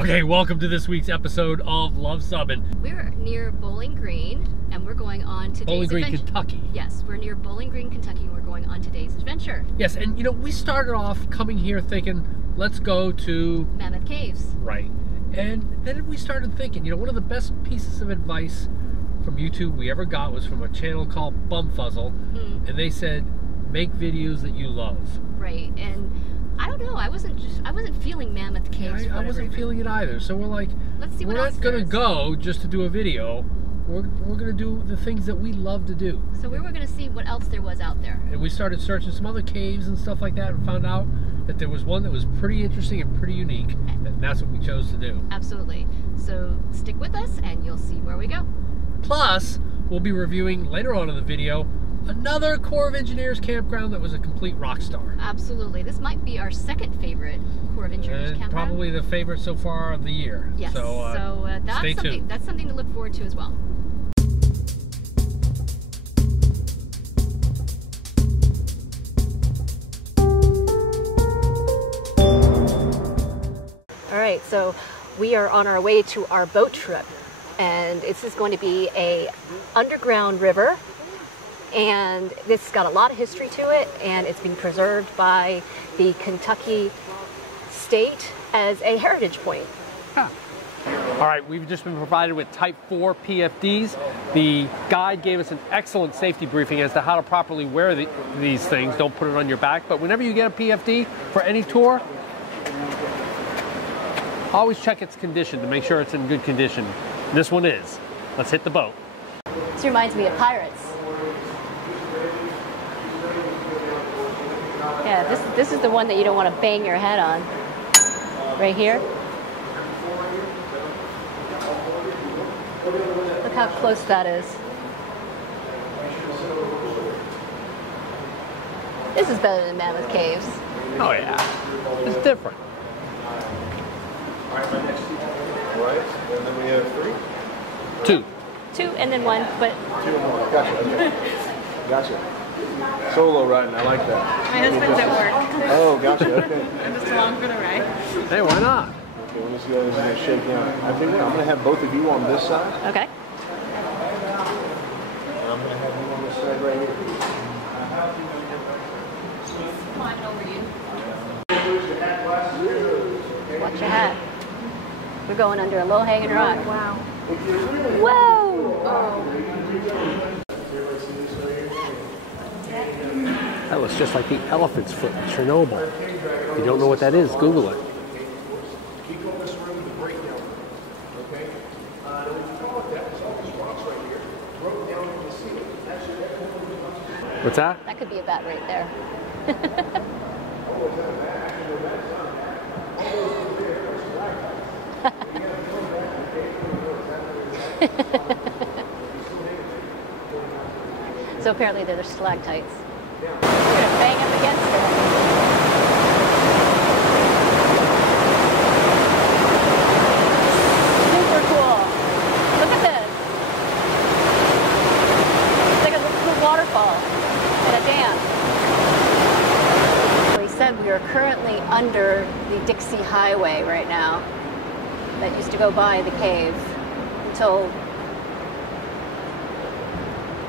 Okay, welcome to this week's episode of Luv Subbin. We're near Bowling Green, and we're going on today's Bowling Green, adventure. Kentucky. Yes, we're near Bowling Green, Kentucky, and we're going on today's adventure. Yes, and you know, we started off coming here thinking, let's go to... Mammoth Caves. Right. And then we started thinking, you know, one of the best pieces of advice from YouTube we ever got was from a channel called Bumfuzzle. And they said, make videos that you love. Right, and I don't know, I wasn't feeling Mammoth Caves. Yeah, I wasn't feeling it either. So we're like, let's see we're what not gonna go just to do a video. We're gonna do the things that we love to do. So we were gonna see what else there was out there. And we started searching some other caves and stuff like that and found out that there was one that was pretty interesting and pretty unique. And that's what we chose to do. Absolutely. So stick with us and you'll see where we go. Plus, we'll be reviewing later on in the video another Corps of Engineers campground that was a complete rock star. Absolutely. This might be our second favorite Corps of Engineers campground. Probably the favorite so far of the year. Yes. So, that's something to look forward to as well. All right. So we are on our way to our boat trip, and this is going to be a underground river. And this has got a lot of history to it, and it's been preserved by the Kentucky state as a heritage point. Huh. All right, we've just been provided with Type 4 PFDs. The guide gave us an excellent safety briefing as to how to properly wear these things. Don't put it on your back, but whenever you get a PFD for any tour, always check its condition to make sure it's in good condition. This one is. Let's hit the boat. This reminds me of pirates. Yeah, this is the one that you don't want to bang your head on. Right here. Look how close that is. This is better than Mammoth Caves. Oh yeah, it's different. Right, and then we have 3? 2. 2 and then 1, but... 2 and 1, gotcha, okay. Gotcha. Solo riding, I like that. My husband's at work. Oh, gotcha, okay. I'm just along for the ride. Hey, why not? Okay, let's go and shake down. I think I'm going to have both of you on this side. Okay. And I'm going to have you on this side right here. Come on over you. Watch your hat. We're going under a low-hanging rock. Wow. Whoa! Oh. That looks just like the elephant's foot in Chernobyl. If you don't know what that is, Google it. Keep on this room the breakdown. Okay? Broke down in the ceiling. What's that? That could be a bat right there. So apparently they're stalactites. We're gonna bang up against it. Super cool. Look at this. It's like a little waterfall in a dam. We said we are currently under the Dixie Highway right now that used to go by the cave until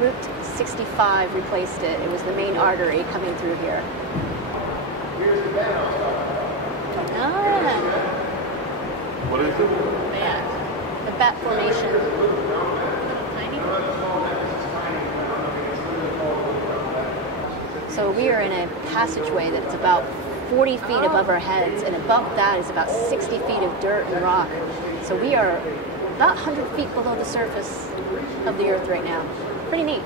Route 65 replaced it. It was the main artery coming through here. Here's the bat. Ah. What is it? Bat. The bat formation. Tiny. So we are in a passageway that's about 40 feet above our heads, and above that is about 60 feet of dirt and rock. So we are about 100 feet below the surface of the earth right now. Pretty neat.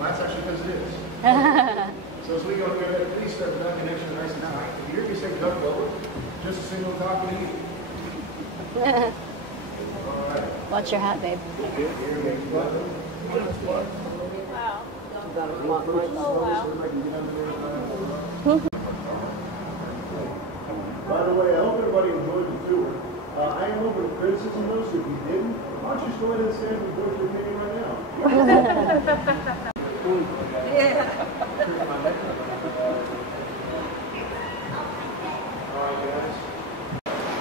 That's actually because it is. So as we go through it, please start ducking extra nice and high. If you hear me say duck lower, just a single cock and eat. Watch your hat, babe. By the way, I hope everybody enjoyed the tour. I am open to criticism though, so if you didn't, why don't you just go ahead and stand and voice your opinion right now?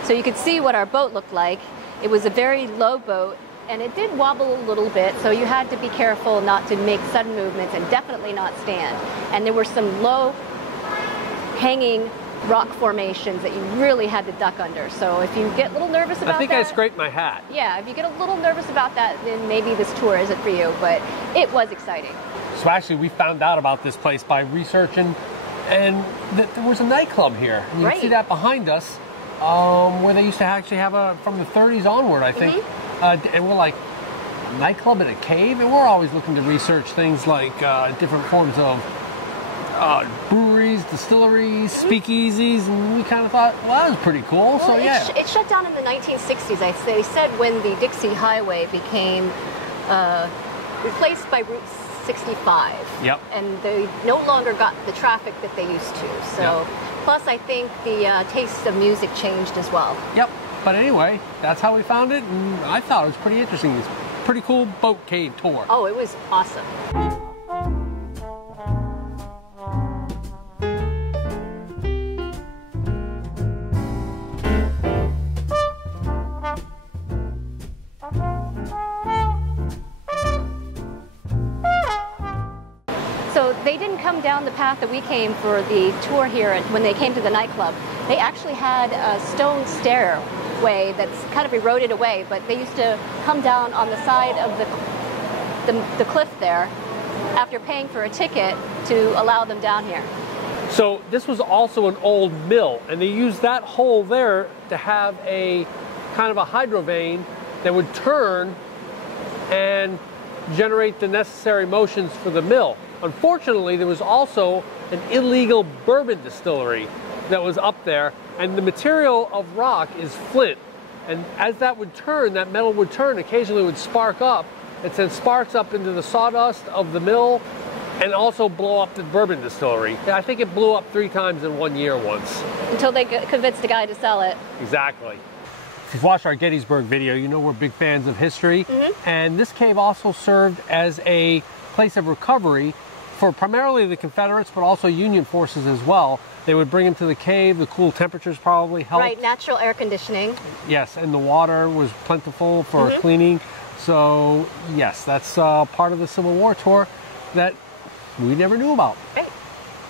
So you could see what our boat looked like. It was a very low boat, and it did wobble a little bit, so you had to be careful not to make sudden movements and definitely not stand. And there were some low hanging rock formations that you really had to duck under. So if you get a little nervous about that... I think I scraped my hat. Yeah, if you get a little nervous about that, then maybe this tour isn't for you, but it was exciting. So actually we found out about this place by researching, and that there was a nightclub here. And you can see that behind us, where they used to actually have a, from the 30s onward, I think. And we're like, a nightclub in a cave? And we're always looking to research things like different forms of breweries, distilleries, speakeasies, and we kind of thought, well, that was pretty cool. Well, so yeah. It shut down in the 1960s. They said when the Dixie Highway became replaced by Route 65. Yep. And they no longer got the traffic that they used to. So, plus I think the taste of music changed as well. Yep. But anyway, that's how we found it, and I thought it was pretty interesting. It's a pretty cool boat cave tour. Oh, it was awesome. So they didn't come down the path that we came for the tour here when they came to the nightclub. They actually had a stone stairway that's kind of eroded away, but they used to come down on the side of the cliff there after paying for a ticket to allow them down here. So this was also an old mill, and they used that hole there to have a kind of a hydro vane that would turn and generate the necessary motions for the mill. Unfortunately, there was also an illegal bourbon distillery that was up there, and the material of rock is flint. And as that would turn, that metal would turn, occasionally would spark up. It sent sparks up into the sawdust of the mill and also blow up the bourbon distillery. I think it blew up 3 times in 1 year once. Until they convinced the guy to sell it. Exactly. If you've watched our Gettysburg video, you know we're big fans of history. And this cave also served as a place of recovery for primarily the Confederates, but also Union forces as well. They would bring them to the cave. The cool temperatures probably helped. Right, natural air conditioning. Yes, and the water was plentiful for cleaning. So yes, that's part of the Civil War tour that we never knew about. Right.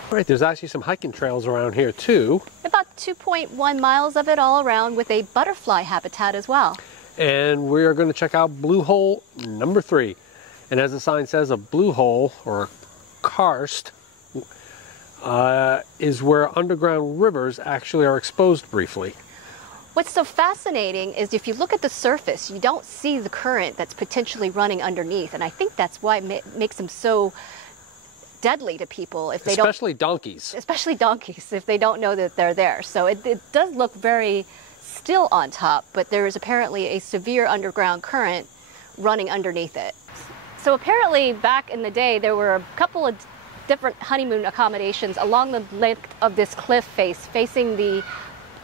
Right, there's actually some hiking trails around here too. About 2.1 miles of it all around with a butterfly habitat as well. And we are going to check out Blue Hole number 3. And as the sign says, a blue hole or a karst is where underground rivers actually are exposed briefly. What's so fascinating is if you look at the surface, you don't see the current that's potentially running underneath. And I think that's why it makes them so deadly to people if they especially donkeys. Especially donkeys, if they don't know that they're there. So it does look very still on top, but there is apparently a severe underground current running underneath it. So apparently back in the day, there were a couple of different honeymoon accommodations along the length of this cliff face facing the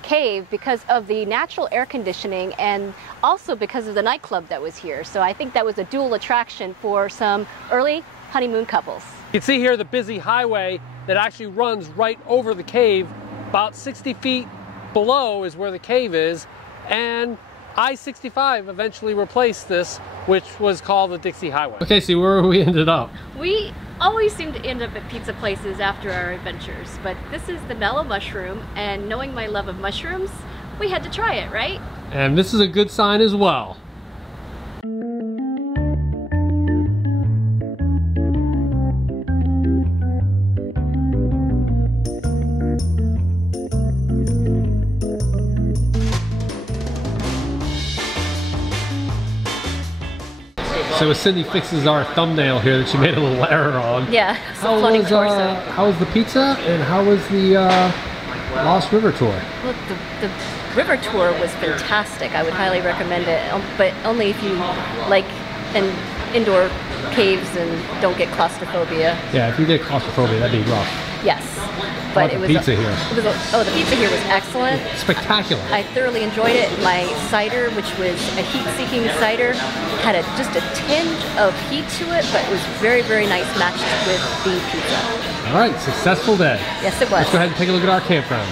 cave because of the natural air conditioning and also because of the nightclub that was here. So I think that was a dual attraction for some early honeymoon couples. You can see here the busy highway that actually runs right over the cave. About 60 feet below is where the cave is, and I-65 eventually replaced this, which was called the Dixie Highway. Okay, see where we ended up. We always seem to end up at pizza places after our adventures, but this is the Mellow mushroom, and knowing my love of mushrooms, we had to try it, right? And this is a good sign as well. So as Cindy fixes our thumbnail here that she made a little error on. Yeah, how was the pizza and how was the Lost River tour? Look, the river tour was fantastic. I would highly recommend it, but only if you like an indoor caves and don't get claustrophobia. Yeah, if you get claustrophobia, that'd be rough. Yes. But the pizza here. The pizza here was excellent. Spectacular. I thoroughly enjoyed it. My cider, which was a heat-seeking cider, had just a tinge of heat to it, but it was very, very nice matched with the pizza. All right, successful day. Yes, it was. Let's go ahead and take a look at our campground.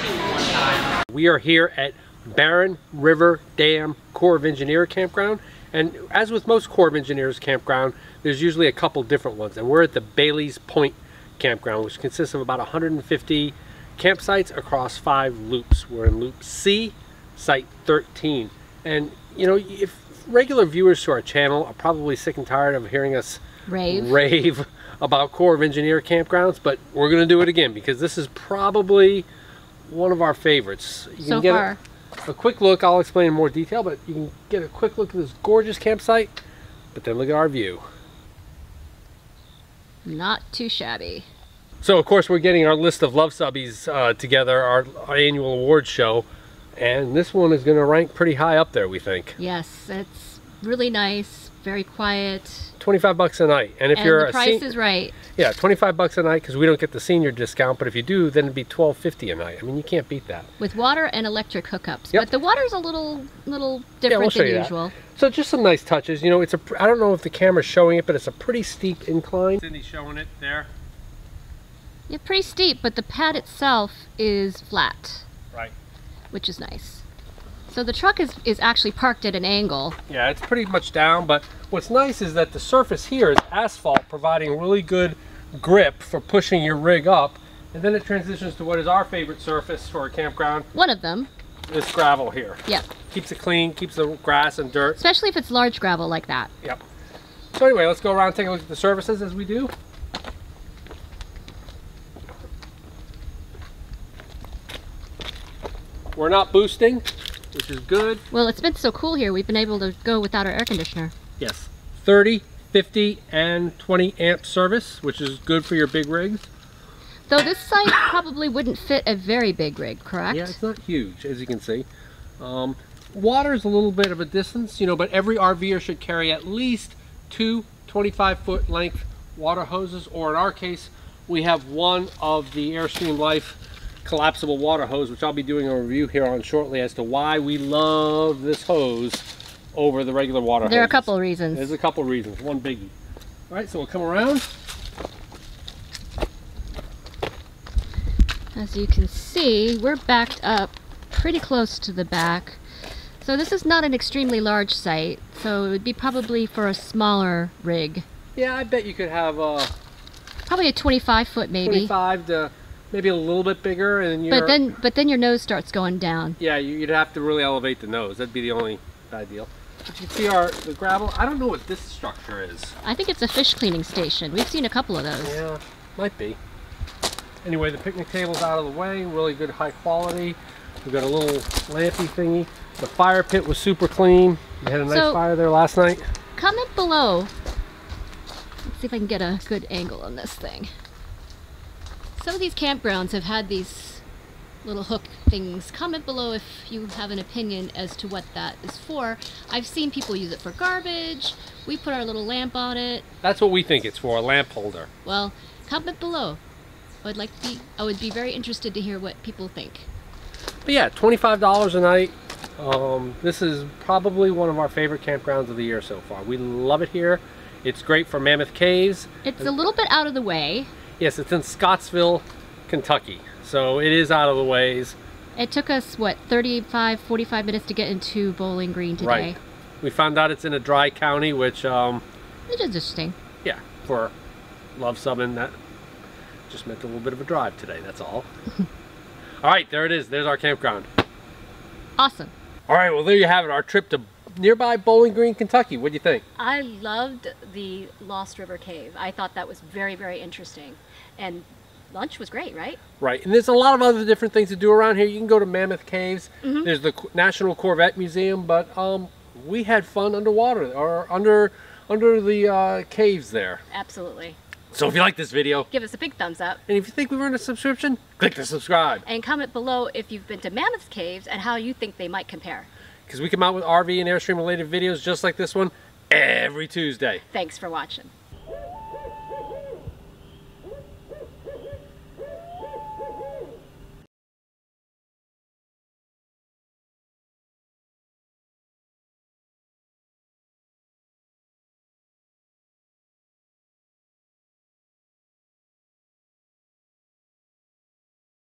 We are here at Barren River Dam Corps of Engineer Campground. And as with most Corps of Engineers campground, there's usually a couple different ones. And we're at the Bailey's Point Campground, which consists of about 150 campsites across 5 loops. We're in Loop C, Site 13. And, you know, if regular viewers to our channel are probably sick and tired of hearing us rave about Corps of Engineer campgrounds, but we're going to do it again because this is probably one of our favorites. You can get a quick look. I'll explain in more detail, but you can get a quick look at this gorgeous campsite, but then look at our view. Not too shabby. So of course we're getting our list of Luv Subbies together, our annual awards show, and this one is going to rank pretty high up there, we think. Yes, it's really nice, very quiet. 25 bucks a night, and if you're the price is right. Yeah, 25 bucks a night because we don't get the senior discount, but if you do, then it'd be $12.50 a night. I mean, you can't beat that. With water and electric hookups, yep. But the water's a little different than usual. So just some nice touches. You know, it's I don't know if the camera's showing it, but it's a pretty steep incline. Cindy's showing it there. Yeah, pretty steep, but the pad itself is flat. Right. Which is nice. So the truck is actually parked at an angle. Yeah, it's pretty much down, but what's nice is that the surface here is asphalt, providing really good grip for pushing your rig up. And then it transitions to what is our favorite surface for a campground. One of them. This gravel here. Yep. Keeps it clean, keeps the grass and dirt. Especially if it's large gravel like that. Yep. So anyway, let's go around and take a look at the surfaces as we do. We're not boosting, which is good. Well, it's been so cool here, we've been able to go without our air conditioner. Yes. 30, 50, and 20 amp service, which is good for your big rigs. Though this site probably wouldn't fit a very big rig, correct? Yeah, it's not huge, as you can see. Water is a little bit of a distance, you know, but every RVer should carry at least 2 25-foot length water hoses, or in our case, we have one of the Airstream Life collapsible water hose, which I'll be doing a review here on shortly as to why we love this hose over the regular water hose. There are a couple of reasons. There's a couple of reasons, one biggie. All right, so we'll come around. As you can see, we're backed up pretty close to the back. So this is not an extremely large site, so it would be probably for a smaller rig. Yeah, I bet you could have probably a 25-foot maybe. 25 to maybe a little bit bigger, and but then your nose starts going down. Yeah, you'd have to really elevate the nose. That'd be the only bad deal. But you can see the gravel. I don't know what this structure is. I think it's a fish cleaning station. We've seen a couple of those. Yeah, might be. Anyway, the picnic table's out of the way. Really good, high quality. We've got a little lampy thingy. The fire pit was super clean. We had a nice fire there last night. Comment below. Let's see if I can get a good angle on this thing. Some of these campgrounds have had these little hook things. Comment below if you have an opinion as to what that is for. I've seen people use it for garbage. We put our little lamp on it. That's what we think it's for, a lamp holder. Well, comment below. I would be very interested to hear what people think. But yeah, $25 a night. This is probably one of our favorite campgrounds of the year so far. We love it here. It's great for Mammoth Caves. It's a little bit out of the way. Yes, it's in Scottsville, Kentucky. So it is out of the ways. It took us, what, 35, 45 minutes to get into Bowling Green today. Right. We found out it's in a dry county, which... It's interesting. Yeah, for Luv Subbin, that just meant a little bit of a drive today, that's all. All right, there it is. There's our campground. Awesome. All right, well, there you have it. Our trip to nearby Bowling Green, Kentucky. What do you think? I loved the Lost River Cave. I thought that was very, very interesting. And lunch was great, right? Right, and there's a lot of other different things to do around here. You can go to Mammoth Caves. Mm-hmm. There's the National Corvette Museum, but we had fun underwater, or under the caves there. Absolutely. So if you like this video, give us a big thumbs up. And if you think we earned a subscription, click the subscribe. And comment below if you've been to Mammoth Caves and how you think they might compare. Because we come out with RV and Airstream related videos just like this one every Tuesday. Thanks for watching.